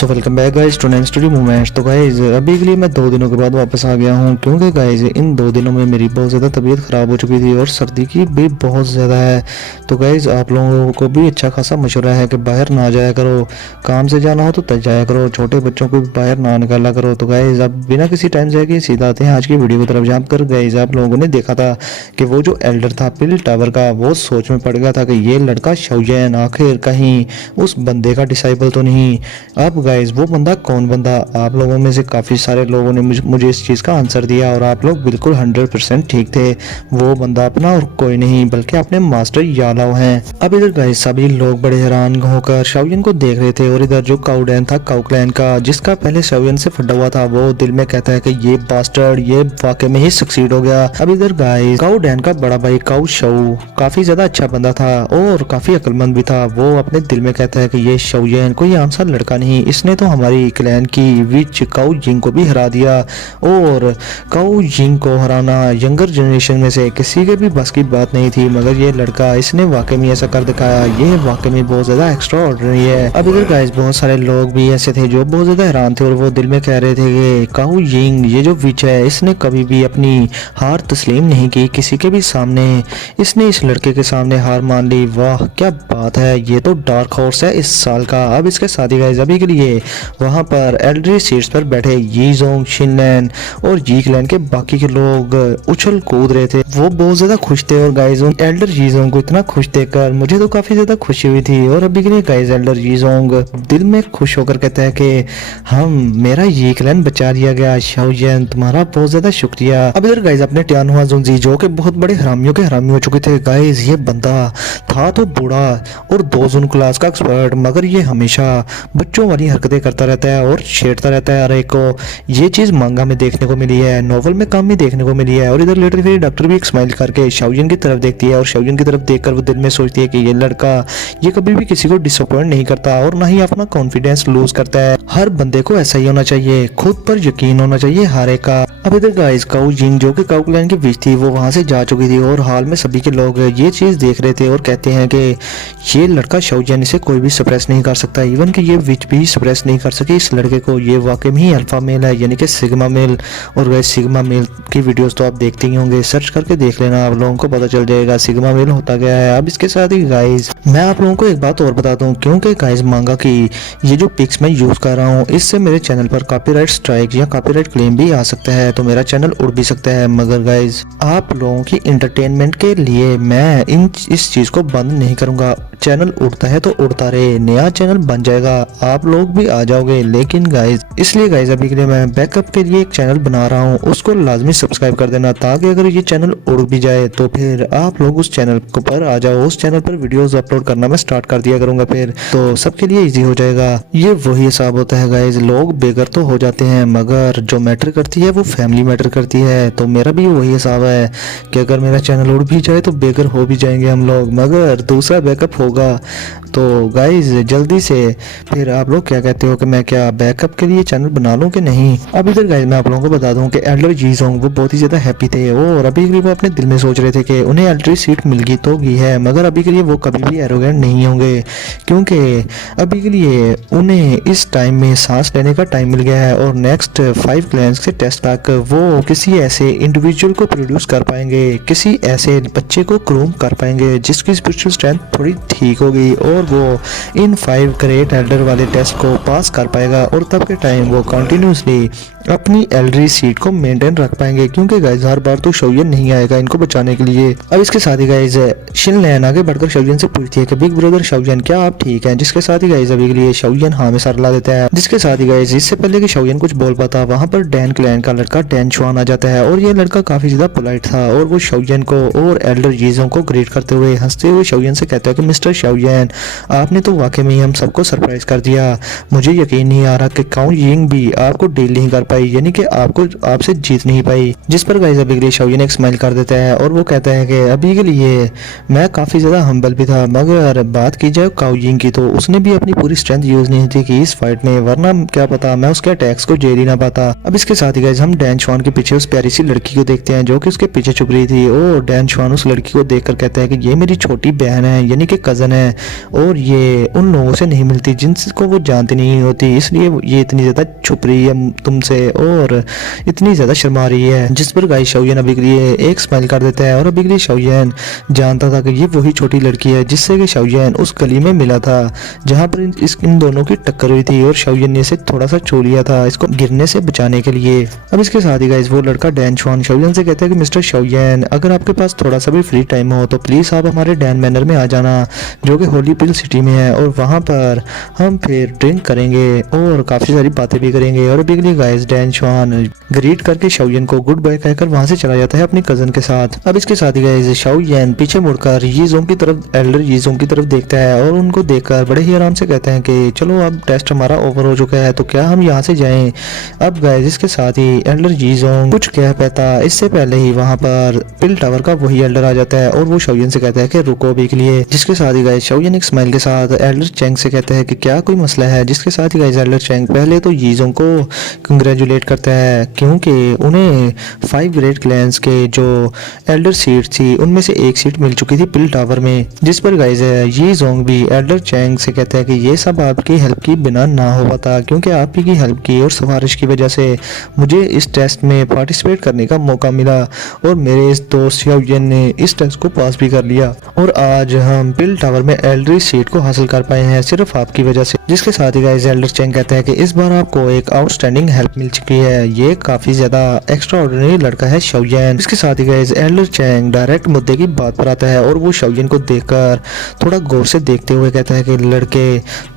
So welcome back guys to next story movements. तो guys अभी के लिए मैं 2 दिनों के बाद वापस आ गया हूँ, क्योंकि गाइज इन 2 दिनों में मेरी बहुत ज़्यादा तबीयत ख़राब हो चुकी थी और सर्दी की भी बहुत ज़्यादा है। तो गाइज आप लोगों को भी अच्छा खासा मशवरा है कि बाहर ना जाया करो, काम से जाना हो तो तब जाया करो, छोटे बच्चों को भी बाहर ना निकाला करो। तो गाइज अब बिना किसी टाइम जाके सीधा आते हैं आज की वीडियो की तरफ, जहाँ कर गाइज आप लोगों ने देखा था कि वो जो एल्डर था पिल टावर का, वो सोच में पड़ गया था कि ये लड़का शाओजैन आखिर कहीं उस बंदे का डिसाइबल तो नहीं। अब गाइज वो बंदा कौन बंदा? आप लोगों में से काफ़ी सारे लोगों ने मुझे इस चीज़ का आंसर दिया और आप लोग बिल्कुल 100% ठीक थे। वो बंदा अपना और कोई नहीं बल्कि अपने मास्टर यालाओ हैं। अब इधर गाइज सभी लोग बड़े हैरान होकर शाओजैन को देख रहे थे और इधर जो काउडैन था काउ क्लैन का, जिसका पहले शाओजैन से फटा हुआ था, वो दिल में कहता है कि ये बास्टर्ड ये वाकई में ही सक्सीड हो गया। अब इधर गाइज काउडैन का बड़ा भाई काउ शाओ काफ़ी ज़्यादा अच्छा बंदा था और काफ़ी अक्लमंद भी था। वो अपने दिल में कहता है कि ये शाओजैन कोई आम सा लड़का नहीं, इसने तो हमारी क्लैन की विच काउ जिंग को भी हरा दिया। और काउ जिंग को हराना यंगर जनरेशन में से किसी के भी बस की बात नहीं थी, मगर ये लड़का इसने वाकई में ऐसा कर दिखाया। ये वाकई में बहुत ज़्यादा एक्स्ट्रा ऑर्डिनरी है। अब इधर गाइस बहुत सारे लोग भी ऐसे थे जो बहुत ज़्यादा हैरान थे और वो दिल में कह रहे थे कि काउ जिंग ये जो विच है, इसने कभी भी अपनी हार तस्लीम नहीं की किसी के भी सामने। इसने इस लड़के के सामने हार मान ली। वाह क्या बात है, ये तो डार्क हॉर्स है इस साल का। अब इसके साथ ही गाइस अभी के लिए वहां पर एल्डरी सीट्स पर बैठे यीजोंग, शिनलैन और जी क्लैन के बाकी के लोग उछल कूद रहे थे। वो बहुत ज्यादा खुश थे और गाइस एल्डर यीजोंग को इतना खुश देखकर मुझे तो काफी ज्यादा खुशी हुई थी। और अभी के लिए गाइस एल्डर यीजोंग दिल में खुश होकर कहता है कि हम मेरा ये क्लैन बचा दिया गया, शाओजैन तुम्हारा बहुत ज्यादा शुक्रिया। अब इधर गाइस अपने टियानहुआ जोंजी जो के बहुत बड़े हरामियों के हरामी हो चुके थे। गाइस ये बंदा था तो बूढ़ा और 2 जून क्लास का एक्सपर्ट, मगर ये हमेशा बच्चों वाली हरकतें करता रहता है और छेड़ता रहता है हर एक को। ये चीज़ मांगा में देखने को मिली है, नोवेल में कम ही देखने को मिली है। और इधर लेटर फिर डॉक्टर भी एक स्माइल करके शाओजैन की तरफ देखती है और शाओजैन की तरफ देखकर वो दिल में सोचती है कि ये लड़का ये कभी भी किसी को डिसअपॉइंट नहीं करता और ना ही अपना कॉन्फिडेंस लूज करता है। हर बंदे को ऐसा ही होना चाहिए, खुद पर यकीन होना चाहिए हर एक का। अब इधर गाइस काउ जिंग जो कि काउ क्लैन की विच थी, वो वहां से जा चुकी थी और हाल में सभी के लोग ये चीज़ देख रहे थे और कहते हैं कि ये लड़का शाओजैन इसे कोई भी सप्रेस नहीं कर सकता, इवन कि ये विच भी सप्रेस नहीं कर सके इस लड़के को। ये वाकई में ही अल्फा मेल है, यानी कि सिग्मा मेल। और गाइस सिग्मा मेल की वीडियोस तो आप देखते ही होंगे, सर्च करके देख लेना, आप लोगों को पता चल जाएगा सिग्मा मेल होता क्या है। अब इसके साथ ही गाइस मैं आप लोगों को एक बात और बता दूं, क्योंकि गाइस मांगा की ये जो पिक्स मैं यूज कर रहा हूँ, इससे मेरे चैनल पर कॉपीराइट स्ट्राइक या कॉपीराइट क्लेम भी आ सकता है, तो मेरा चैनल उड़ भी सकता है। मगर गाइस आप लोगों की एंटरटेनमेंट के लिए मैं इस चीज को बंद नहीं करूंगा। चैनल उड़ता है तो उड़ता रहे, नया चैनल बन जाएगा, आप लोग भी आ जाओगे। लेकिन गाइज इसलिए गाइज अभी के लिए मैं बैकअप के लिए एक चैनल बना रहा हूँ, उसको लाजमी सब्सक्राइब कर देना, ताकि अगर ये चैनल उड़ भी जाए तो फिर आप लोग उस चैनल को पर आ जाओ। उस चैनल पर वीडियोस अपलोड करना मैं स्टार्ट कर दिया करूंगा, फिर तो सबके लिए इजी हो जाएगा। ये वही हिसाब होता है गाइज, लोग बेघर तो हो जाते हैं मगर जो मैटर करती है वो फैमिली मैटर करती है। तो मेरा भी वही हिसाब है कि अगर मेरा चैनल उड़ भी जाए तो बेघर हो भी जाएंगे हम लोग, मगर दूसरा बैकअप होगा। तो गाइज जल्दी से फिर आप लोग क्या कहते हो कि मैं क्या बैकअप के लिए चैनल बना लूं कि नहीं? अब इधर गाइज मैं आप लोगों को बता दूं कि एल्डर यीजोंग वो बहुत ही ज्यादा हैप्पी थे और अभी के लिए वो अपने दिल में सोच रहे थे कि उन्हें एल्डरी सीट मिल गई तो गई है, मगर अभी के लिए वो कभी भी एरोगेंट नहीं होंगे, क्योंकि अभी के लिए उन्हें इस टाइम में सांस लेने का टाइम मिल गया है और नेक्स्ट 5 क्लैंस के टेस्ट तक वो किसी ऐसे इंडिविजुअल को प्रोड्यूस कर पाएंगे, किसी ऐसे बच्चे को ग्रूम कर पाएंगे जिसकी स्पिरिचुअल स्ट्रेंथ थोड़ी ठीक होगी और वो इन 5 ग्रेट एल्डर वाले टेस्ट को पास कर पाएगा और तब के टाइम वो कंटिन्यूसली अपनी एल्डरी सीट को मेंटेन रख पाएंगे, क्योंकि गाइज हर बार तो शाओजैन नहीं आएगा इनको बचाने के लिए। अब इसके साथ ही गाइज शिनलैन आगे बढ़कर शाओजैन से पूछती है कि बिग ब्रदर शाओजैन क्या आप ठीक हैं? जिसके साथ ही गाइज अभी के लिए शाओजैन हाँ में सर ला देता है। जिसके साथ ही गाइज इससे पहले कि शाओजैन कुछ बोल पाता, वहां पर डैन क्लैन का लड़का डैन शुआन आ जाता है और ये लड़का काफी ज्यादा पोलाइट था और वो शाओजैन को और एल्डर यीजोंग को ग्रीट करते हुए हंसते हुए शाओजैन से कहता है कि मिस्टर शाओजैन आपने तो वाकई में हम सबको सरप्राइज कर दिया, मुझे यकीन नहीं आ रहा कि काउ जिंग भी आपको डील नहीं कर पाई। पाई, यानी कि आपको आपसे जीत नहीं पाई। जिस पर गाइस अभी के लिए शाओयन एक स्माइल कर देता है और वो कहता है कि अभी के लिए मैं काफ़ी ज़्यादा हम्बल भी था, मगर बात की जाए काओ यिंग की तो उसने भी अपनी पूरी स्ट्रेंथ यूज़ नहीं थी कि इस फाइट में, वरना क्या पता मैं उसके अटैक्स को झेल ही ना पाता। अब इसके साथ ही गाइस हम डैन शुआन के पीछे उस प्यारी सी लड़की को देखते हैं जो कि उसके पीछे छुप रही थी। और डैन शुआन उस लड़की को देखकर कहता है कि ये मेरी छोटी बहन है, यानी कि कज़न है, और ये उन लोगों से नहीं मिलती जिनको वो जानती नहीं होती, इसलिए ये इतनी ज़्यादा छुप रही है तुमसे और इतनी ज़्यादा शर्मा रही है। जिस पर गाइस शाओयन अभी के लिए एक स्माइल कर देता है और अभी के लिए शाओयन जानता था कि ये वही छोटी लड़की है जिससे कि शाओयन उस गली में मिला था जहाँ पर इन दोनों की टक्कर हुई थी और शाओयन ने इसे थोड़ा सा छू लिया था इसको गिरने से बचाने के लिए। अब इसके साथ ही गाइस वो लड़का डैन शुआन शाओयन से कहता है कि मिस्टर शाओयन, अगर आपके पास थोड़ा सा भी फ्री टाइम हो तो प्लीज़ आप हमारे डैन मैनर में आ जाना जो कि होली पिल सिटी में है, और वहाँ पर हम फिर ड्रिंक करेंगे और काफ़ी सारी बातें भी करेंगे। और अभी के लिए गाइस डैन शुआन ग्रीट करके शाओयन को गुड बाय कहकर वहाँ से चला जाता है अपनी कज़न के साथ। अब इसके साथ ही गाइस शाओयन पीछे मुड़कर यीज़ोंग की तरफ, एल्डर यीज़ोंग की तरफ देखता है और उनको देखकर बड़े ही आराम से कहते हैं कि चलो अब टेस्ट हमारा ओवर हो चुका है तो क्या हम यहाँ से जाएं। अब गाइस इसके साथ ही एल्डर यीज़ोंग कुछ कह पाता इससे पहले ही वहाँ पर पिल टावर का वही एल्डर आ जाता है और वो शाओयन से कहता है कि रुको अभी के लिए। जिसके साथ ही गाइस शाओयन एक स्माइल के साथ एल्डर चैंग से कहता है कि क्या कोई मसला है। जिसके साथ ही गाइस एल्डर चैंग पहले तो यीज़ोंग को कंग्रेचुलेट करता है क्योंकि उन्हें 5 ग्रेट क्लैंस के जो एल्डर सीट थी उनमें से एक सीट मिल चुकी थी पिल टावर में। जिस पर गाइस यीज़ोंग भी एल्डर चैंग से कहता है कि ये सब आपकी हेल्प की बिना ना हो पाता, क्योंकि आप ही की हेल्प की और सिफारिश की वजह से मुझे इस टेस्ट में पार्टिसिपेट करने का मौका मिला और मेरे इस दोस्त शाओयन ने इस टेस्ट को पास भी कर लिया और आज हम पिल टावर में एल्डर सीट को हासिल कर पाए हैं सिर्फ आपकी वजह से। जिसके साथ ही गाइस एल्डर चैंग कहता है कि इस बार आपको एक आउटस्टैंडिंग हेल्प मिल चुकी है, ये काफी ज्यादा एक्स्ट्रा ऑर्डिनरी लड़का है शाओयन। इसके साथ ही गाइस एल्डर चैंग डायरेक्ट मुद्दे की बात पर आता है और वो शाओयन को देखकर थोड़ा गौर से देखते हुए कहता है कि लड़के,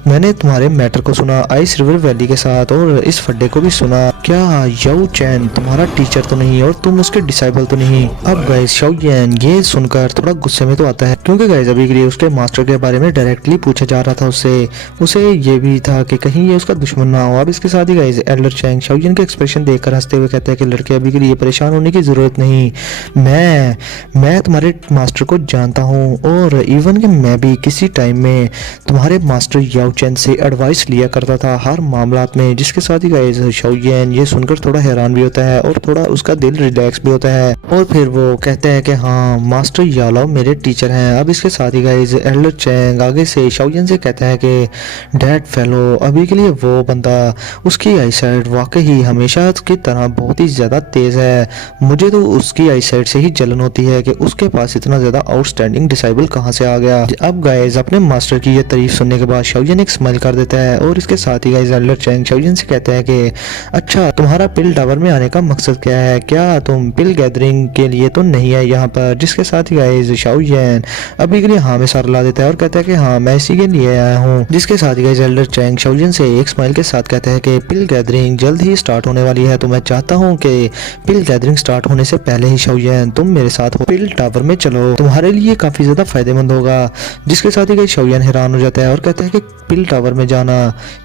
मैंने तुम्हारे मैटर को सुना आइस रिवर वैली के साथ और इस फड्डे को भी सुना, क्या याओ चैन तुम्हारा टीचर तो नहीं और तुम उसके डिसाइबल तो नहीं। अब गाइस शाओयन ये सुनकर थोड़ा गुस्से में तो आता है क्योंकि गाइस अभी के लिए उसके मास्टर के बारे में डायरेक्टली पूछा जा रहा था उसे ये भी था कि कहीं ये उसका दुश्मन ना हो। अब इसके साथ ही गाइस एल्डर चैंग शाओयन के एक्सप्रेशन देखकर हंसते हुए कहता है कि लड़के अभी के लिए परेशान होने की जरूरत नहीं, मैं तुम्हारे मास्टर को जानता हूँ और इवन कि मैं भी किसी टाइम में तुम्हारे मास्टर याओ चैन से एडवाइस लिया करता था हर मामलात में। जिसके साथ ही गाइस शाओयन ये सुनकर थोड़ा हैरान भी होता है और थोड़ा उसका दिल रिलैक्स भी होता है और फिर वो कहते हैं कि हाँ मास्टर याओ मेरे टीचर हैं। अब इसके साथ ही गाइस एल्डर चैंग आगे से शाओयन से कहता है कि डैड फेलो, अभी के लिए वो बंदा, उसकी आईसाइट वाकई हमेशा की तरह बहुत ही ज्यादा तेज है, मुझे तो उसकी आईसाइट से ही जलन होती है कि उसके पास इतना ज्यादा आउटस्टैंडिंग डिसाइबल कहाँ से आ गया। अब गाइस अपने मास्टर की ये तारीफ सुनने के बाद शाओयन एक स्माइल कर देता है और इसके साथ ही गाइस एल्डर चैंग शाओयन से कहता है कि अच्छा तुम्हारा पिल टावर में आने का मकसद क्या है, क्या तुम पिल गैदरिंग के लिए तो नहीं है यहाँ पर। जिसके साथ ही गाइस शाओयन अभी के लिए हाँ में सर ला देता है और कहता है कि हाँ मैं इसी के लिए आया हूँ। जिसके साथ ही गाइस एल्डर चैंग शाओयन से एक स्माइल के साथ कहता है कि पिल गैदरिंग जल्द ही स्टार्ट होने वाली है तो मैं चाहता हूँ कि पिल गैदरिंग स्टार्ट होने से पहले ही शाओयन तुम मेरे साथ हो पिल टावर में चलो, तुम्हारे लिए काफी ज्यादा फायदेमंद होगा। जिसके साथ ही गाइस शाओयन हैरान हो जाता है और कहता है कि पिल टावर में जाना,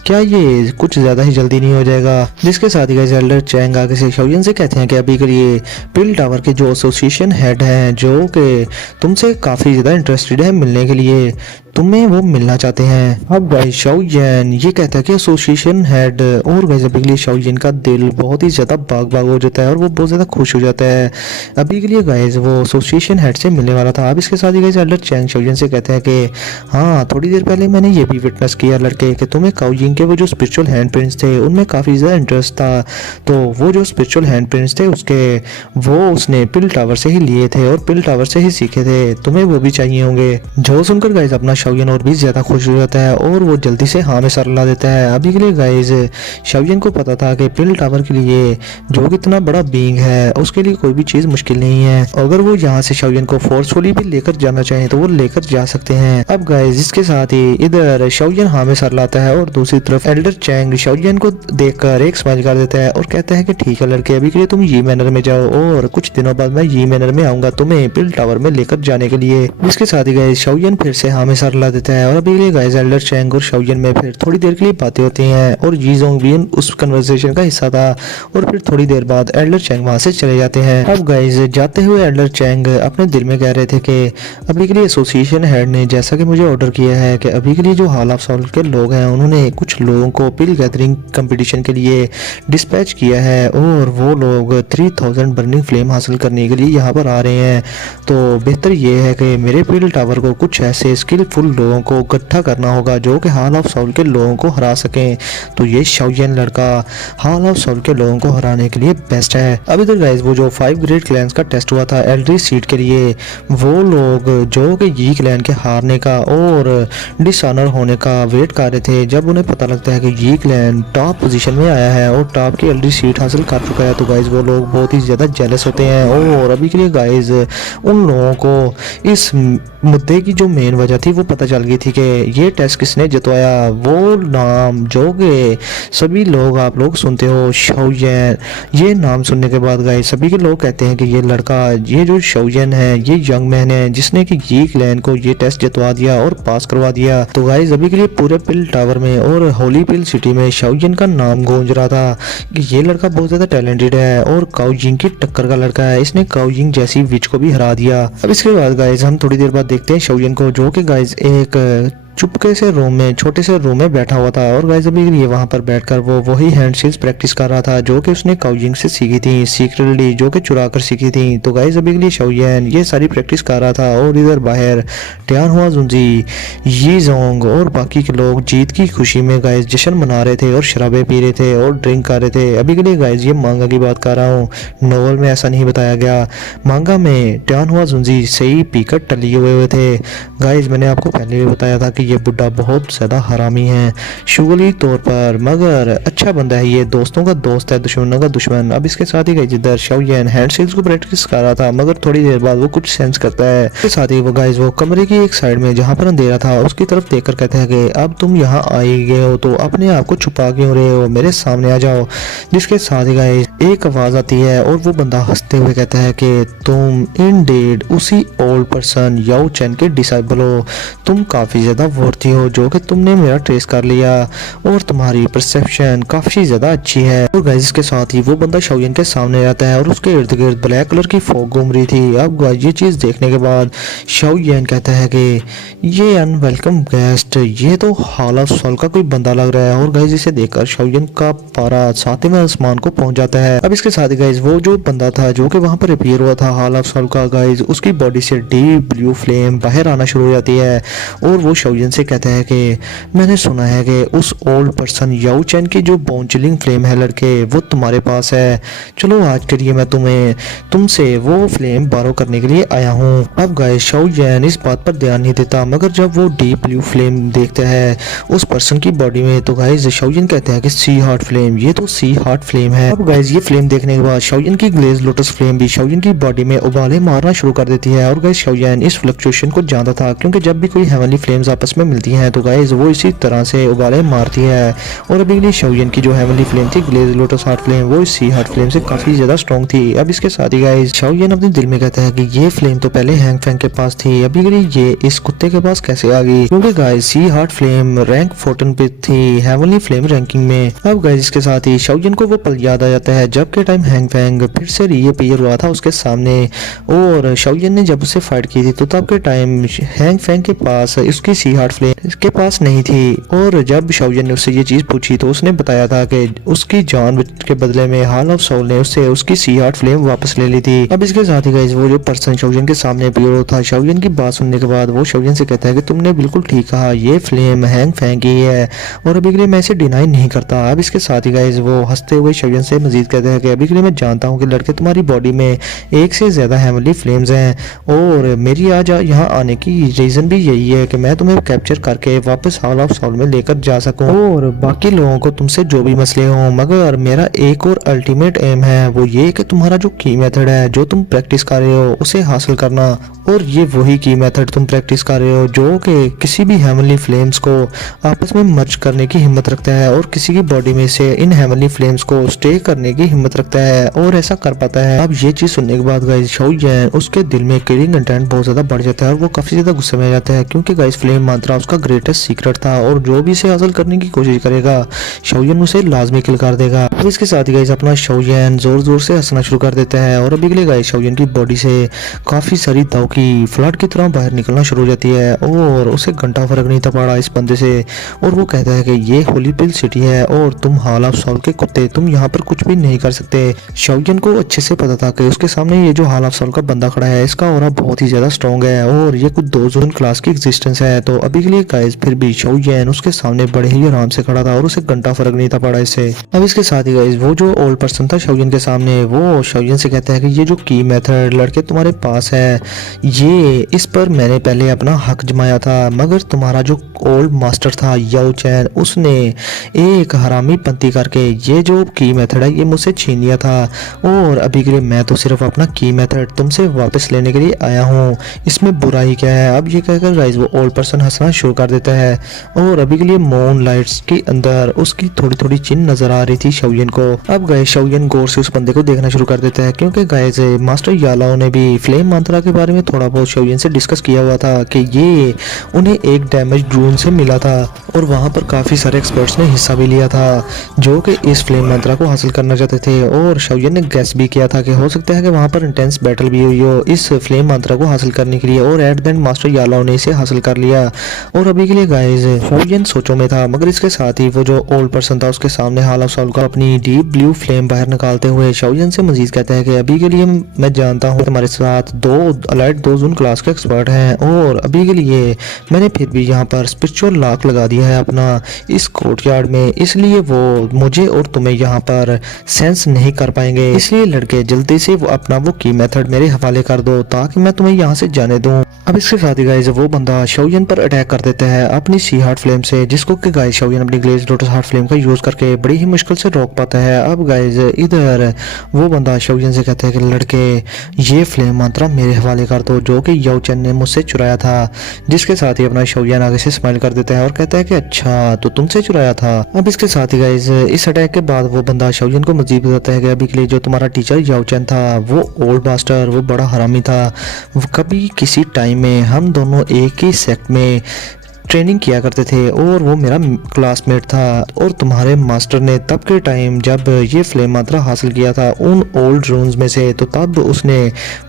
क्या ये कुछ ज्यादा ही जल्दी नहीं हो जाएगा। जिसके साथ ही गाइस एल्डर चैंग आगे से शाओयन से कहते हैं कि अभी के लिए पिल टावर के जो एसोसिएशन हेड हैं जो कि तुमसे काफी ज्यादा इंटरेस्टेड है मिलने के लिए, तुम्हें वो मिलना चाहते हैं। अब गाइस शाओयन ये कहता है कि एसोसिएशन हेड, और गाइस अभी के लिए शाओयन का दिल बहुत ही ज्यादा बाग हो जाता है और वो बहुत ज्यादा खुश हो जाता है। अभी के लिए गाइस वो एसोसिएशन हेड से मिलने वाला था। अब इसके साथ ही गाइस एल्डर चैंग शाओयन से कहते हैं कि हाँ थोड़ी देर पहले मैंने ये भी विटनेस किया लड़के कि तुम्हें काओ यिंग के वो जो स्पिरिचुअल हैंड प्रिंट्स थे उनमें काफी ज्यादा इंटरेस्ट था, तो वो जो स्पिरिचुअल हैंड प्रिंट्स थे उसके वो उसने पिल टावर से ही लिए थे और पिल टावर से ही सीखे थे, तुम्हें वो भी चाहिए होंगे। जो सुनकर गाइस अपना शाओयन और भी ज्यादा खुश हो जाता है और वो जल्दी से हाँ में सर ला देता है। अभी के लिए गाइस शाओयन को पता था कि पिल टावर के लिए जो कितना बड़ा बीइंग है उसके लिए कोई भी चीज मुश्किल नहीं है, अगर वो यहाँ से शाओयन को फोर्सफुली भी लेकर जाना चाहे तो वो लेकर जा सकते हैं। अब गाइस इसके साथ ही इधर शाओयन हाँ में सर लाता है और दूसरी तरफ एल्डर चैंग शाओयन को देखकर एक स्माइल कर देता है और कहता है कि ठीक है लड़के अभी के लिए तुम यी मैनर में जाओ और कुछ दिनों बाद मैं यी मैनर में आऊंगा तुम्हें पिल टावर में लेकर जाने के लिए। इसके साथ ही गाइस शाओयन फिर से हाँ में सर ला देता है। और अभी के लिए गाइस एल्डर चैंग और शाओयन में फिर थोड़ी देर के लिए बातें होती हैं और जी जोंग भी उस कन्वर्सेशन का हिस्सा था। और फिर थोड़ी देर बाद एल्डर चैंग वहां से चले जाते हैं। अब गाइस जाते हुए एल्डर चैंग अपने दिल में कह रहे थे कि अभी के लिए एसोसिएशन हेड ने जैसा कि मुझे ऑर्डर किया है कि अभी के लिए जो हॉल ऑफ सोल के लोग हैं उन्होंने कुछ लोगों को पिल गैदरिंग कंपटीशन के लिए डिस्पैच किया है और वो लोग 3000 बर्निंग फ्लेम हासिल करने के लिए यहाँ पर आ रहे हैं। तो बेहतर ये है कि मेरे पिल टावर को कुछ ऐसे स्किलफुल लोगों को इकट्ठा करना होगा जो कि हॉल ऑफ सोल के लोगों को हरा सकें। तो ये शाओयन लड़का हॉल ऑफ सोल के लोगों को हराने के लिए बेस्ट है। अभी तो गाइस वो जो 5 ग्रेट क्लैंस का टेस्ट हुआ था एल्ड्री सीट के लिए, वो लोग जो कि यी क्लैन के हारने का और डिसऑनर होने का वेट कर रहे थे। जब उन्हें पता लगता है कि यी क्लैन टॉप पोजीशन में आया है और टॉप की एल्ड्री सीट हासिल कर चुका है तो गाइस वो लोग बहुत ही ज़्यादा जेलस होते हैं। और अभी के लिए गाइस उन लोगों को इस मुद्दे की जो मेन वजह थी वो पता चल गई थी कि ये टेस्ट किसने जितवाया। वो नाम जो कि सभी लोग आप लोग सुनते हो शाओयन, ये नाम सुनने के बाद गाइस सभी के लोग कहते हैं कि ये लड़का, ये जो शाओयन है, ये यंग मैन है जिसने कि यी क्लैन को ये टेस्ट जितवा दिया और पास करवा दिया। तो गाइस अभी के लिए पूरे पिल टावर में और होली पिल सिटी में शाओयन का नाम गूंज रहा था कि ये लड़का बहुत ज़्यादा टैलेंटेड है और काओ जिंग की टक्कर का लड़का है। इसने काओ जिंग जैसी विच को भी हरा दिया। अब इसके बाद गाइस हम थोड़ी देर बाद देखते हैं शाओयन को जो कि गाइस एक चुपके से रूम में, छोटे से रूम में बैठा हुआ था। और गाइस अभी ये वहां पर बैठकर वो वही हैंडशील्स प्रैक्टिस कर रहा था जो कि उसने काओ जिंग से सीखी थी सीक्रेटली, जो कि चुरा कर सीखी थी। तो गाइस अभी के लिए शाओयन ये सारी प्रैक्टिस कर रहा था और इधर बाहर टियान हुआ जुंजी, यी जोंग और बाकी के लोग जीत की खुशी में गाइस जश्न मना रहे थे और शराबे पी रहे थे और ड्रिंक कर रहे थे। अभी के लिए गाइस ये मांगा की बात कर रहा हूँ, नोवेल में ऐसा नहीं बताया गया। मांगा में टियान हुआ जुंजी सही पीकर टली हुए थे। गाइस मैंने आपको पहले भी बताया था कि ये बुड्ढा बहुत ज़्यादा हरामी है शुगली तौर पर, मगर अच्छा बंदा है। ये दोस्तों का दोस्त है, दुश्मनों का दुश्मन। अब इसके साथ ही गाइस जिधर शाओयन हैंडशील्स को प्रैक्टिस कर रहा था मगर थोड़ी देर बाद वो कुछ सेंस करता है। इसके साथ ही वो गाइस वो कमरे की एक साइड में जहाँ पर अंधेरा था उसकी तरफ देखकर कहते हैं कि अब तुम यहाँ आए गए हो तो अपने आप को छुपा क्यों रहे हो, मेरे सामने आ जाओ। जिसके साथ ही गाइस एक आवाज आती है और वो बंदा हंसते हुए कहता है कि तुम इंडीड उसी ओल्ड पर्सन याओ चैन के डिसाइबल हो, तुम काफी ज्यादा वर्दी हो जो कि तुमने मेरा ट्रेस कर लिया और तुम्हारी परसेप्शन काफी ज्यादा अच्छी है। और गाइस इसके साथ ही वो बंदा शाओयन के सामने आता है और उसके इर्द गिर्द ब्लैक कलर की फॉग घूम रही थी। अब गाइस ये चीज देखने के बाद शाओयन कहता है कि ये अनवेलकम गेस्ट, ये तो हॉल ऑफ सोल का कोई बंदा लग रहा है। और गाइस इसे देखकर शाओयन का पारा 7वें आसमान को पहुंच जाता है। अब इसके साथ ही गाइस वो जो बंदा था जो कि वहां पर अपीयर हुआ था हॉल ऑफ सोल का, गाइस उसकी बॉडी से डीप ब्लू फ्लेम बाहर आना शुरू हो जाती है और वो शाओयन से कहता है कि मैंने सुना है कि उस ओल्ड पर्सन याओ चैन की जो बोन चिलिंग फ्लेम है लड़के वो तुम्हारे पास है। चलो आज के लिए मैं तुमसे वो फ्लेम बारो करने के लिए आया हूँ। अब गाइस शाओयन इस बात पर ध्यान नहीं देता मगर जब वो डीप ब्लू फ्लेम देखता है उस पर्सन की बॉडी में तो गाइस शाओयन कहते हैं कि सी हार्ट फ्लेम, ये तो सी हार्ट फ्लेम है। अब गाइस ये फ्लेम देखने के बाद शाओयन की ग्लेज लोटस फ्लेम भी शाओयन की बॉडी में उबाले मारना शुरू कर देती है। और गाइस शाओयन इस फ्लक्चुएशन को जानता था क्योंकि जब भी कोई हेवनली फ्लेम्स आपस में मिलती हैं तो गाइस वो इसी तरह से उबाले मारती है। और अभी के लिए शाओयन की जो हेवनली फ्लेम थी ग्लेज लोटस हार्ट फ्लेम वो इस सी हार्ट फ्लेम से काफी ज्यादा स्ट्रॉन्ग थी। अब इसके साथ ही गाइस शाओयन अपने दिल में कहता है कि ये फ्लेम तो पहले हैंग फैंग के पास थी, अभी के लिए ये इस कुत्ते के पास कैसे आ गई, क्योंकि गाइस सी हार्ट फ्लेम रैंक 14 पे थी हेवनली फ्लेम रैंकिंग में। अब गाइस इसके साथ ही शाओयन को वो पल याद आ जाता है जब के टाइम हैंग फैंग फिर से रीअपीयर हुआ था उसके सामने और शाओयन ने जब उससे फाइट की थी तो तब के टाइम हैंग फैंग के पास उसकी सी हार्ट फ्लेम के पास नहीं थी। और जब शाओयन ने उससे ये चीज पूछी तो उसने बताया था कि उसकी जान के बदले में हॉल ऑफ सोल ने उससे उसकी सी हार्ट फ्लेम वापस ले ली थी। अब इसके साथ ही गाइस वो जो पर्सन शाओयन के सामने प्योर था, शाओयन की बात सुनने के बाद वो शाओयन से कहता है कि तुमने बिल्कुल ठीक कहा, ये फ्लेम हैंग फैंग की है और अभी के लिए मैं इसे डिनाई नहीं करता। अब इसके साथ ही गाइस वो हंसते हुए शाओयन से मजीद कहते हैं कि अभी के लिए मैं जानता हूँ कि लड़के तुम्हारी बॉडी में एक से ज्यादा हेवनली फ्लेम्स हैं और मेरी आज यहाँ आने की रीजन भी यही है कि मैं तुम्हें कैप्चर करके वापस हॉल ऑफ सोल में लेकर जा सकूं और बाकी लोगों को तुमसे जो भी मसले हों, मगर मेरा एक और अल्टीमेट एम है वो ये कि तुम्हारा जो की मेथड है जो तुम प्रैक्टिस कर रहे हो उसे हासिल करना। और ये वही की मेथड तुम प्रैक्टिस कर रहे हो जो कि किसी भी हेवनली फ्लेम्स को आपस में मर्ज करने की हिम्मत रखता है और किसी की बॉडी में से इन हेवनली फ्लेम्स को स्टे करने की हिम्मत रखता है और ऐसा कर पाता है। अब ये चीज सुनने के बाद गाइस शाओयन उसके दिल में किलिंग इंटेंट बहुत ज्यादा बढ़ जाता है और वो काफी ज्यादा गुस्से में आ जाता है क्योंकि गाइस फ्लेम मंत्रा उसका ग्रेटेस्ट सीक्रेट था और जो भी इसे हासिल करने की कोशिश करेगा शाओयन उसे लाजमी किल कर देगा। अब इसके साथ ही गाइस अपना शाओयन जोर जोर से हंसना शुरू कर देता है और अभी के लिए गाइस शाओयन की बॉडी से काफी सारी दाव की फ्लड की तरह बाहर निकलना शुरू हो जाती है और उसे घंटा फर्क नहीं था पड़ा इस बंदे से। और वो कहता है कि ये होलीपिल सिटी है और तुम हाल ऑफ सॉल के कुत्ते, तुम यहाँ पर कुछ भी नहीं कर सकते। शाओयन को अच्छे से पता था कि उसके सामने ये जो हाल ऑफ सॉल का बंदा खड़ा है इसका ऑरा बहुत ही ज्यादा स्ट्रॉन्ग है और ये कुछ दो जोन क्लास की एग्जिस्टेंस है। तो अभी के लिए गाइस फिर भी शाओयन उसके सामने बड़े ही आराम से खड़ा था और उसे घंटा फर्क नहीं था पड़ा इससे। अब इसके साथ ही गाइस वो जो ओल्ड पर्सन था शाओयन के सामने, वो शाओयन से कहता है कि ये जो की मेथड लड़के तुम्हारे पास है ये इस पर मैंने पहले अपना हक जमाया था, मगर तुम्हारा जो ओल्ड मास्टर था याओ चैन उसने एक हरामी पंती करके ये जो की मेथड है ये मुझसे छीन लिया था और अभी के लिए मैं तो सिर्फ अपना की मेथड तुमसे वापस लेने के लिए आया हूँ, इसमें बुराई क्या है। अब ये कहकर गाइस वो ओल्ड पर्सन हंसना शुरू कर देता है और अभी के लिए मून लाइट्स के अंदर उसकी थोड़ी थोड़ी चिन्ह नजर आ रही थी शाओयन को। अब गाइस शाओयन गौर से उस बंदे को देखना शुरू कर देता है क्योंकि गाइस मास्टर यालाओ ने भी फ्लेम मंत्रा के बारे में थोड़ा बहुत शाओयन से डिस्कस किया हुआ था कि ये उन्हें एक डैमेज ड्रोन से मिला था और वहां पर काफी सारे एक्सपर्ट्स ने हिस्सा भी लिया था जो कि इस फ्लेम मंत्रा को हासिल करना चाहते थे और शाओयन ने गैस भी किया था कि हो सकता है कि वहां पर इंटेंस बैटल भी हुई हो इस फ्लेम मंत्रा को हासिल करने के लिए और एट द एंड मास्टर यालाओ ने इसे हासिल कर लिया। और अभी के लिए गाइस शाओयन सोचों में था, मगर इसके साथ ही वो जो ओल्ड पर्सन था उसके सामने हाल ऑफ सॉल का अपनी डीप ब्लू फ्लेम बाहर निकालते हुए शाओयन से मजीद कहता है कि अभी के लिए मैं जानता हूँ तुम्हारे साथ दो अलाइट दो जोन क्लास के एक्सपर्ट हैं और अभी के लिए मैंने फिर भी यहाँ पर स्पिरिचुअल लॉक लगा दिया है अपना इस कोर्टयार्ड में, इसलिए वो मुझे और तुम्हें यहाँ पर सेंस नहीं कर पाएंगे। इसलिए लड़के जल्दी से वो अपना वो की मेथड मेरे हवाले कर दो ताकि मैं तुम्हें यहाँ से जाने दूँ। अब इसके साथ ही गाइस वो बंदा शाओयन पर अटैक कर देता है अपनी सी हार्ट फ्लेम से, जिसको कि गाइस शाओयन अपनी ग्लेज लोटस हार्ट फ्लेम का यूज करके बड़ी ही मुश्किल से रोक पाता है। अब गाइस इधर वो बंदा शाओयन से कहता है कि लड़के ये फ्लेम मंत्रा मेरे हवाले कर दो जो कि याओ चैन ने मुझसे चुराया था, जिसके साथ ही अपना शाओयन आगे से स्माइल कर देता है और कहता है कि अच्छा तो तुमसे चुराया था। अब इसके साथ ही गाइस इस अटैक के बाद वो बंदा शाओयन को मजीद बताता है कि अभी के लिए जो तुम्हारा टीचर याओ चैन था वो ओल्ड मास्टर वो बड़ा हरामी था, वो कभी किसी टाइम में हम दोनों एक ही सेक्ट में ट्रेनिंग किया करते थे और वो मेरा क्लासमेट था और तुम्हारे मास्टर ने तब के टाइम जब ये फ्लेम मंत्रा हासिल किया था उन ओल्ड रून्स में से, तो तब उसने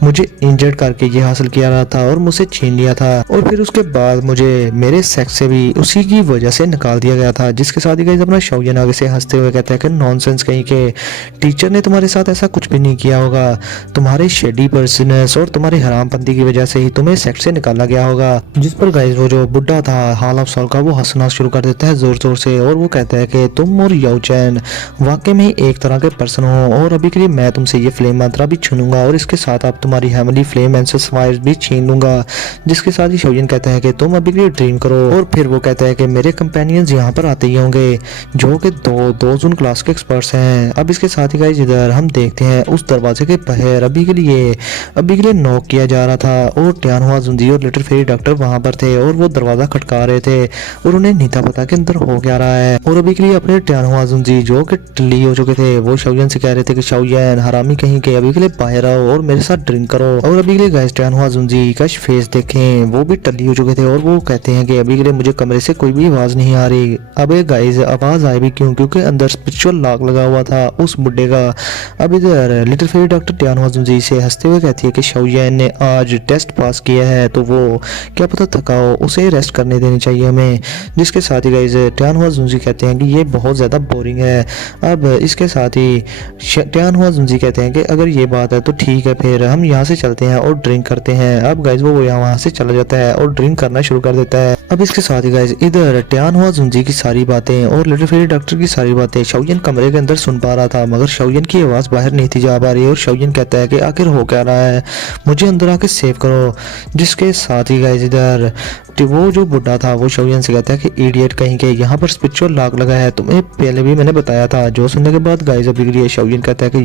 मुझे इंजर्ड करके ये हासिल किया रहा था और मुझसे छीन लिया था और फिर उसके बाद मुझे मेरे सेक्स से भी उसी की वजह से निकाल दिया गया था। जिसके साथ ही गाइस अपना शाओयन आगे से हंसते हुए कहता है कि नॉनसेंस कहीं के टीचर ने तुम्हारे साथ ऐसा कुछ भी नहीं किया होगा, तुम्हारे शेडी पर्सनस और तुम्हारी हरामपंती की वजह से ही तुम्हें सेक्स से निकाला गया होगा। जिस पर गाइस वो जो बुढ़ा था हाल ऑफ सॉल का वो हंसना शुरू कर देता है जोर जोर से और वो कहता है कि तुम और याओ चैन वाकई में एक तरह के पर्सन हो और अभी के लिए मैं तुमसे ये फ्लेम मंत्रा भी छीनूंगा और इसके साथ आप तुम्हारी हेवनली फ्लेम एंसेस फायर्स भी छीन लूंगा। जिसके साथ ही शाओयन कहता है कि तुम अभी के लिए ड्रीम करो और फिर वो कहता है कि मेरे कंपेनियंस यहाँ पर आते ही होंगे जो कि दो जोन क्लास के एक्सपर्ट्स हैं। अब इसके साथ ही गाइस इधर हम देखते हैं उस दरवाजे के बाहर अभी के लिए नॉक किया जा रहा था और टियानहुआ जुंजी और लिटिल फेरी डॉक्टर वहां पर थे और वो दरवाजा खटका रहे थे और उन्हें नहीं था पता कि अंदर हो क्या रहा है। और अभी के लिए अपने टियानहुआ जुंजी जो कि टल्ली हो चुके थे वो शाओयन से कह रहे थे कि शाओयन हरामी कहीं के अभी के लिए बाहर आओ और मेरे साथ ड्रिंक करो। और अभी के लिए गाइस टियानहुआ जुंजी का फेस देखें वो भी टल्ली हो चुके थे और वो कहते हैं कि अभी के लिए मुझे कमरे से कोई भी आवाज नहीं आ रही। अबे गाइस आवाज आए भी क्यों, क्योंकि अंदर स्पिरिचुअल लॉक लगा हुआ था उस बुड्ढे का। अब इधर लिटिल फेरी डॉक्टर टियानहुआ जुंजी से हंसते हुए कहती है कि शाओयन ने आज टेस्ट पास किया है तो वो क्या पता थका हो, उसे रेस्ट करने देनी चाहिए हमें। जिसके साथ ही गाइस टियानहुआ जुंजी कहते हैं कि ये बहुत ज़्यादा बोरिंग है। अब इसके साथ ही टियानहुआ जुंजी कहते हैं कि अगर ये बात है तो ठीक है फिर हम यहाँ से चलते हैं और ड्रिंक करते हैं। अब गाइस वो वहाँ से चला जाता है और ड्रिंक करना शुरू कर देता है। अब इसके साथ ही गाइस इधर टियानहुआ जुंजी की सारी बातें और लिटिल फेरी डॉक्टर की सारी बातें शाओयन कमरे के अंदर सुन पा रहा था, मगर शाओयन की आवाज़ बाहर नहीं थी जा पा रही और शाओयन कहता है कि आखिर हो क्या रहा है, मुझे अंदर आके सेव करो। जिसके साथ ही गाइस इधर वो जो बुढ़ा था वो शाओयन से कहता है कि इडियट कहीं के यहाँ पर स्पिरिचुअल लॉक लगा है, तुम्हें पहले भी मैंने बताया था। जो सुनने के बाद गाइस अभी के लिए शाओयन कहता है कि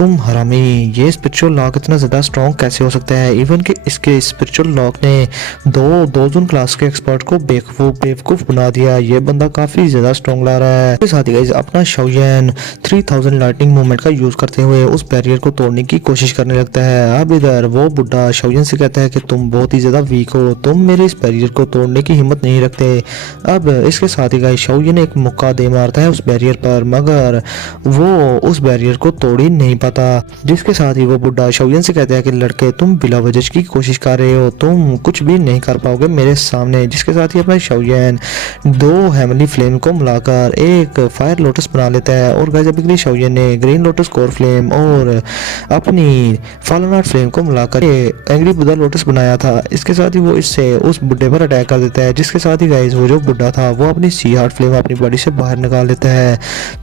तुम हरामी, ये स्पिरिचुअल लॉक इतना ज़्यादा स्ट्रॉन्ग कैसे हो सकता है। इवन कि इसके स्पिरिचुअल लॉक ने दो जून क्लास के एक्सपर्ट को बेवकूफ़ बना दिया। ये बंदा काफ़ी ज़्यादा स्ट्रॉन्ग ला रहा है। इसके साथ ही गाइस अपना शाओयन 3000 लाइटनिंग मूवमेंट का यूज़ करते हुए उस बैरियर को तोड़ने की कोशिश करने लगता है। अब इधर वो बुढ़ा शाओयन से कहता है कि तुम बहुत ही ज़्यादा वीक हो, तुम मेरे इस बैरियर को तोड़ने की हिम्मत नहीं रखते। अब इसके साथ ही गाइस शाओयन एक मुक्का दे मारता है उस बैरियर पर, मगर वो उस बैरियर को तोड़ ही नहीं पाता। जिसके साथ ही वो बुढ़ा शाओयन से कहता है कि लड़के तुम बिला वजह की कोशिश कर रहे हो, तुम कुछ भी नहीं कर पाओगे मेरे सामने। जिसके साथ ही अपना शाओयन 2 हेवनली फ्लेम को मिलाकर एक फायर लोटस बना लेता है। और गाइस अभी शाओयन ने ग्रीन लोटस कोर फ्लेम और अपनी फॉलन आर्ट फ्लेम को मिलाकर एंग्री बुद्धा लोटस बनाया था। इसके साथ ही वो इससे उस बुढ़े पर अटैक कर देता है। जिसके साथ ही गाइस वो जो बुढ़ा था वो अपनी सी हार्ट फ्लेम अपनी बॉडी से बाहर निकाल लेता है।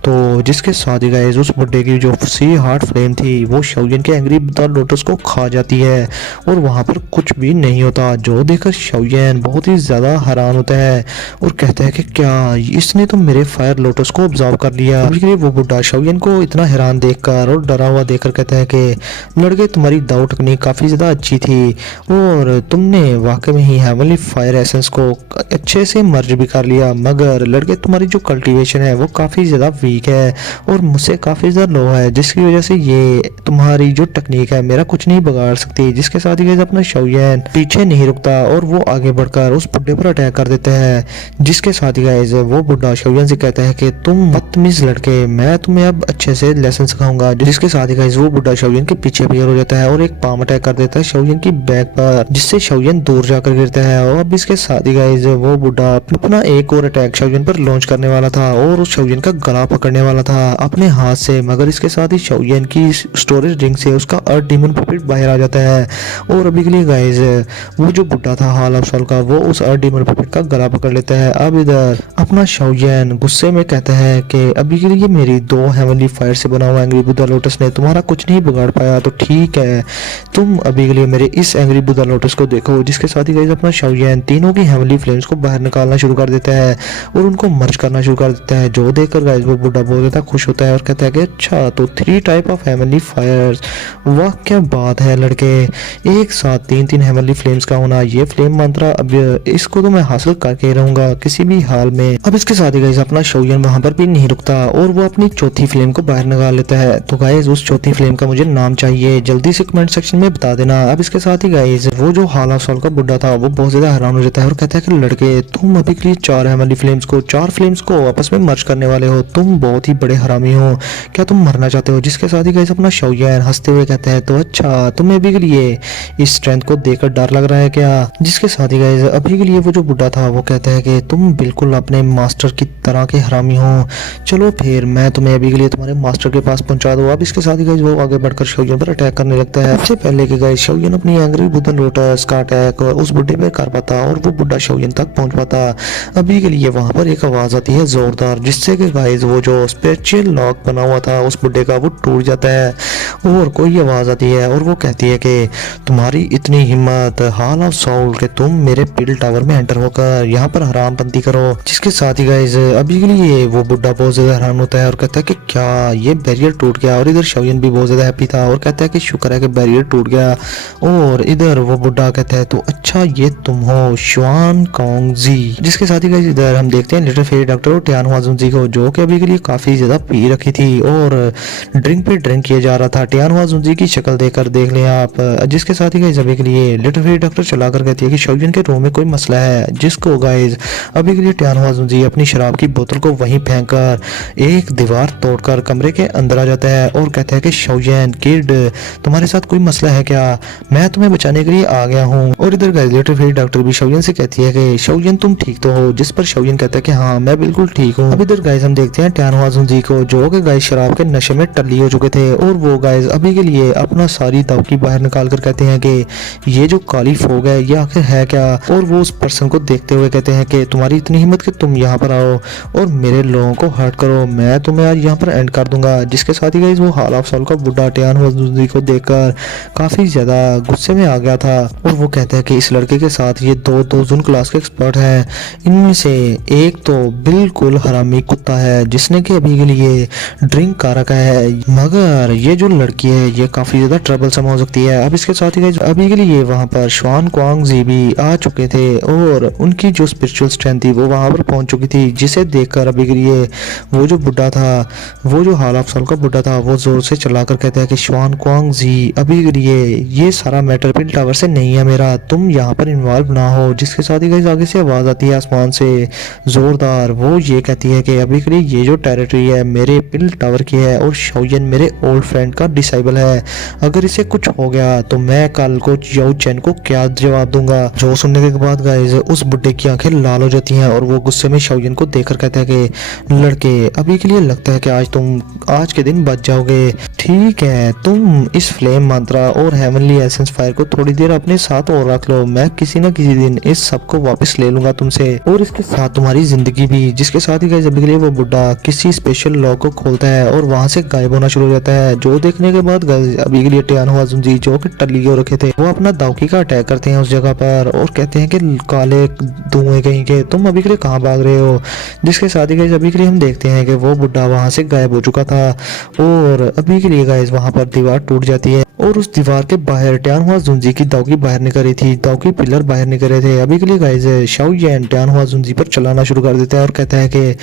तो जिसके साथ ही गाइस उस बुड्ढे की जो सी हार्ट फ्लेम थी वो शाओयन के एंग्री बुद्धा लोटस को खा जाती है और वहां पर कुछ भी नहीं होता। जो देखकर शाओयन बहुत ही ज्यादा हैरान होता है और कहता है कि क्या इसने तो मेरे फायर लोटस को ऑब्जर्व कर लिया। इसलिए वो बुड्ढा शाओयन को इतना हैरान देखकर और डरा हुआ देखकर कहता है कि लड़के तुम्हारी दाव टेक्निक काफी ज्यादा अच्छी थी और तुमने वाकई में ही हेवनली फायर एसेंस को अच्छे से मर्ज भी कर लिया, मगर लड़के तुम्हारी जो कल्टीवेशन है वो काफी ज्यादा वीक है और मुझसे काफी ज्यादा लो है, जिसकी वजह से ये तुम्हारी जो टेक्निक है मेरा कुछ नहीं बिगाड़ सकती। जिसके साथ ही अपना शाओयन पीछे नहीं रुकता और वो आगे बढ़कर उस बुड्ढे पर अटैक कर देता है। जिसके साथ ही गाइस वो बुड्ढा शाओयन से कहता है कि तुम बदतमीज लड़के, मैं तुम्हें अब अच्छे से लेसन सिखाऊंगा। जिसके साथ ही गाइस वो बुड्ढा शाओयन के पीछे अपीयर हो जाता है और एक पाम अटैक कर देता है शाओयन की बैक पर, जिससे शाओयन दूर जाकर गिरता है। और अब इसके साथ ही गाइस वो बुड्ढा अपना एक और अटैक शाओयन पर लॉन्च करने वाला था और उस शाओयन का गला पकड़ने वाला था अपने हाथ से, मगर इसके साथ ही शाओयन की स्टोरेज रिंग से उसका अर्थ डीमन पपेट बाहर आ जाता है। और अभी के लिए गाइस वो जो बुड्ढा था हाल ऑफ सॉल का वो उस अर्थ डीमन पपेट का गला पकड़ लेता है। अब इधर अपना शाओयन गुस्से में कहता है कि अभी के लिए मेरी 2 हेवनली फायर से बना हुआ एंग्री बुद्धा लोटस ने तुम्हारा कुछ नहीं बिगाड़ पाया, तो ठीक है तुम अभी के लिए मेरे इस एंग्री बुद्धा लोटस को देखो। जिसके साथ ही गाइस अपना शाओयन तीनों की हेवनली फ्लेम्स को बाहर निकालना शुरू कर देता है और उनको मर्ज करना शुरू कर देता है। जो देखकर गाइस वो बुड्ढा बहुत ज्यादा खुश होता है और कहता है कि अच्छा तो 3 टाइप ऑफ हेवनली फायर्स, वाह क्या बात है लड़के, एक साथ 3 हेवनली फ्लेम्स का होना, ये फ्लेम मंत्रा अब इसको तो मैं हासिल करके रहूंगा किसी भी हाल में। अब इसके साथ ही गाइस अपना शाओयन वहां पर भी नहीं रुकता और वो अपनी चौथी फ्लेम को बाहर निकाल लेता है। तो गाइस उस चौथी फ्लेम का मुझे नाम चाहिए, जल्दी से कमेंट सेक्शन में बता देना। अब इसके साथ ही गाइस वो जो हाल ऑफ सॉल का बुड्ढा था वो बहुत ज्यादा हैरान हो जाता है और कहता है कि लड़के तुम अभी के लिए 4 हेवनली फ्लेम्स को 4 फ्लेम्स को आपस में मर्ज करने वाले हो, तुम बहुत ही बड़े हरामी हो, क्या तुम मरना चाहते हो। जिसके साथ ही गाइस अपना शाओयन हंसते हुए कहता है तो अच्छा तुम्हें अभी के लिए इस स्ट्रेंथ को देखकर डर लग रहा है क्या। जिसके साथ ही गाइस अभी के लिए वो जो बुड्ढा था वो कहता है कि तुम बिल्कुल अपने मास्टर की तरह के हरामी हो, चलो फिर मैं तुम्हें अभी के लिए तुम्हारे मास्टर के पास पहुंचा दूं। अब इसके साथ ही गाइस वो आगे बढ़कर शाओयन पर अटैक करने लगता है। सबसे पहले कि गाइस शाओयन अपनी एंग्री बुद्धा लोटस का अटैक उस बुड्ढे पे कर पाता और वो बुड्ढा शाओयन तक पहुंच पाता। अभी के लिए वहां पर एक आवाज आती है जोरदार, जिससे कि गाइस वो जो स्पेशल लॉक बना हुआ था उस बुड्ढे का वो टूट जाता है और कोई आवाज आती है और वो कहती है कि तुम्हारी इतनी हिम्मत हाल ऑफ सॉल के तुम मेरे पिल टावर में एंटर होकर यहाँ पर हरामबंदी करो। जिसके साथ ही गाइस अभी के लिए वो बुड्ढा बहुत ज्यादा हैरान होता है और कहता है कि क्या ये बैरियर टूट गया। और इधर शाओयन भी बहुत ज्यादा हैप्पी था और कहता है कि शुक्र है कि बैरियर टूट गया। और इधर वो बुड्ढा कहता है तो अच्छा ये तुम हो शुआन कॉन्ग जी। जिसके साथ ही गाइस इधर हम देखते हैं लिटिल फेरी डॉक्टर और टियान हुआजुन जी को, जो कि अभी के लिए काफी ज्यादा पी रखी थी और ड्रिंक पे ड्रिंक किया जा रहा था। टियान हुआजुन जी की शक्ल देखकर देख लें आप। जिसके साथ ही गाइस अभी के लिए लिटिल फेरी डॉक्टर चलाकर कहती है कि शाओयन के रूम में कोई मसला है, जिसको गाइस अभी के लिए टियान हुआजुन जी अपनी शराब की बोतल को वहीं फेंककर एक दीवार तोड़कर कमरे के अंदर आ जाता है और कहता है कि शाओयन किड तुम्हारे साथ कोई मसला है क्या, मैं तुम्हें बचाने के लिए आ गया हूँ। और इधर गाइस लिटिल फेरी डॉक्टर भी शाओयन से कहती है कि शाओयन तुम ठीक तो हो। जिस पर शाओयन कहता है कि हाँ मैं बिल्कुल ठीक हूँ। अब इधर गाइस हम देखते हैं टियान हुआजुन जी को, जो कि गाइस शराब के नशे में टल्ली हो चुके थे और वो गाइस अभी के लिए अपना सारी दावकी बाहर निकाल कर कहते हैं कि ये जो काली फोग है ये आखिर है क्या। और वो उस पर्सन को देखते हुए कहते हैं कि तुम्हारी इतनी हिम्मत कि तुम यहाँ पर आओ और मेरे लोगों को हर्ट करो, मैं तुम्हें आज यहाँ पर एंड कर दूंगा। जिसके साथ ही गाइस वो हाल ऑफ सॉल का बुड्ढा टियान हुआजुन जी को देखकर काफी ज्यादा गुस्से में आ गया था और वो कहता है कि इस लड़के के साथ ये दो जून क्लास के एक्सपर्ट हैं, इनमें से एक तो बिल्कुल हरामी कुत्ता है जिसने कि अभी के लिए ड्रिंक कर रखा है, मगर मगर ये जो लड़की है ये काफी ज्यादा ट्रबलसम हो सकती है। अब इसके साथ ही गाइस अभी के लिए वहां पर श्वान क्वांग जी भी आ चुके थे और उनकी जो स्पिरिचुअल स्ट्रेंथ थी वो वहां पर पहुंच चुकी थी, जिसे देखकर अभी के लिए वो जो बुढ़ा था, वो जो हाल ऑफ साल का बुढ़ा था, वो जोर से चलाकर कहता है कि श्वान क्वांग जी अभी के लिए ये सारा मैटर पिल टावर से नहीं है मेरा, तुम यहाँ पर इन्वॉल्व ना हो। जिसके साथ ही गाइस आगे से आवाज आती है आसमान से जोरदार, वो ये कहती है कि अभी के लिए ये जो टेरिटरी है मेरे पिल टावर की है और शाओयन मेरे ओल्ड फ्रेंड का डिसाइबल है, अगर इसे कुछ हो गया तो मैं कल को याओ चैन को क्या जवाब दूंगा। जो सुनने के बाद गाइस उस बुड्ढे की आंखें लाल हो जाती हैं और वो गुस्से में शाओयन को देखकर कहता है कि लड़के अभी के लिए लगता है कि आज तुम आज के दिन बच जाओगे, ठीक है तुम इस फ्लेम मंत्रा और हेवनली एसेंस फायर को थोड़ी देर अपने साथ और रख लो, मैं किसी न किसी दिन इस सब को वापस ले लूंगा तुमसे और इसके साथ तुम्हारी जिंदगी भी। जिसके साथ ही गाइस अभी के लिए वो बुड्ढा किसी स्पेशल लॉक को खोलता है और वहां से गायब होना शुरू हो जाता है। जो देखने के बाद गाइस अभी के लिए टियान हुआजुंजी जो कि टल्ली हो रखे थे वो अपना दाउकी का अटैक करते हैं उस जगह पर और कहते हैं कि काले धुएं कहीं के तुम अभी के लिए कहाँ भाग रहे हो। जिसके साथ ही गाइस अभी के लिए हम देखते हैं कि वो बुड्ढा वहां से गायब हो चुका था और अभी के लिए गाइस वहां पर दीवार टूट जाती है और उस दीवार के बाहर टियान हुआजुंजी की दाउकी बाहर निकल रही थी, दाउकी पिलर बाहर निकल रहे थे। अभी के लिए गाइस शाओयन टियान हुआजुंजी पर चलाना शुरू कर देता है और कहता है कि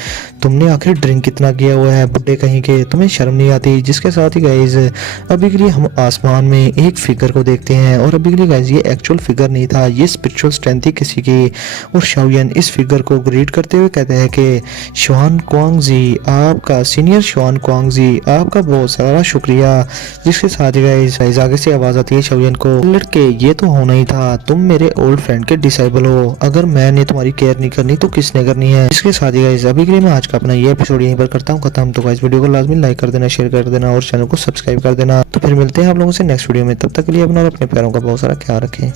तुमने आखिर ड्रिंक कितना किया हुआ है बुड्ढे कहीं के, तुम्हें शर्म नहीं आती। जिसके साथ ही गाइस अभी के लिए हम आसमान में एक फिगर को देखते हैं और अभी के लिए गाइस ये एक्चुअल फिगर नहीं था, ये स्पिरिचुअल स्ट्रेंथ थी किसी की। और शाओयन इस फिगर को ग्रीट करते हुए कहते हैं कि श्वान क्वांग जी आपका सीनियर श्वान क्वांग जी आपका बहुत सारा शुक्रिया। जिसके साथ ही गाइस आगे से आवाज आती है शाओयन को, लड़के ये तो होना ही था, तुम मेरे ओल्ड फ्रेंड के डिसाइबल हो, अगर मैंने तुम्हारी केयर नहीं करनी तो किसने करनी है। इसके साथ ही गाइस अभी के लिए मैं आज का अपना ये एपिसोड यहीं पर करता हूँ खत्म। तो गाइस वीडियो को लाजमी लाइक कर देना, शेयर कर देना और चैनल को सब्सक्राइब कर देना। तो फिर मिलते हैं आप लोगों से नेक्स्ट वीडियो में, तब तक के लिए अपना और अपने प्यारों का बहुत सारा ख्याल रखें।